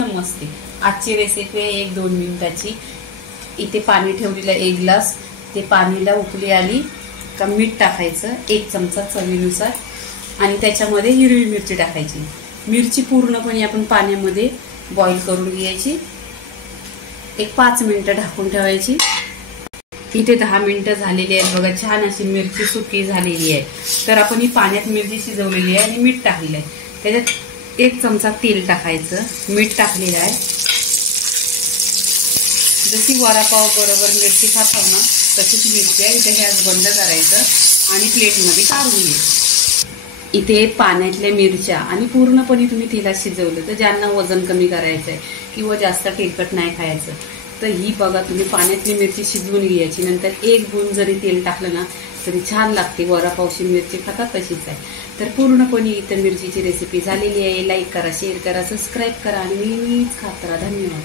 नमस्ते, आजची रेसिपी आहे 1-2 मिनिटाची। इथे पाणी ठेवलेलं 1 ग्लास, ते पाणीला उकळी आली का मीठ टाकायचं 1 चमचा चवीनुसार आणि त्याच्यामध्ये हिरवी मिरची टाकायची। मिरची पूर्णपणे आपण पाण्यामध्ये बॉईल करून घ्यायची। 5 मिनिटं ढाकून ठेवायची। इथे 10 मिनिटं झालेली आहेत बघा, छान अशी मिरची सुकी झालेली आहे। तर आपण ही पाण्यात मिरची शिजवलेली आहे आणि मीठ टाकलेलं आहे। त्याच्यात 1 चमचा तेल टाकायचं, मीठ टाकलेलं आहे। जशी वडापाव बरोबर मिरची खातो ना तशीच मिरची आहे। इथे गॅस बंद करायचं आणि प्लेटमध्ये काढून घ्यायचं। इथे पाण्यातल्या मिरच्या आणि पूर्णपणे तुम्ही तेलात शिजवलं तर ज्यांना वजन कमी करायचं आहे किंवा जास्त तेलकट नाही खायचं तर ही बघा तुम्ही पाण्यातली मिरची शिजवून घ्यायची। नंतर 1 गुण जरी तेल टाकलं ना तरी छान लागते। वडापावची मिरची खातात तशीच आहे। तर पूर्णपणे इथं मिरचीची रेसिपी झालेली आहे। लाईक करा, शेअर करा, सबस्क्राईब करा आणि नेहमीच खात राहा। धन्यवाद।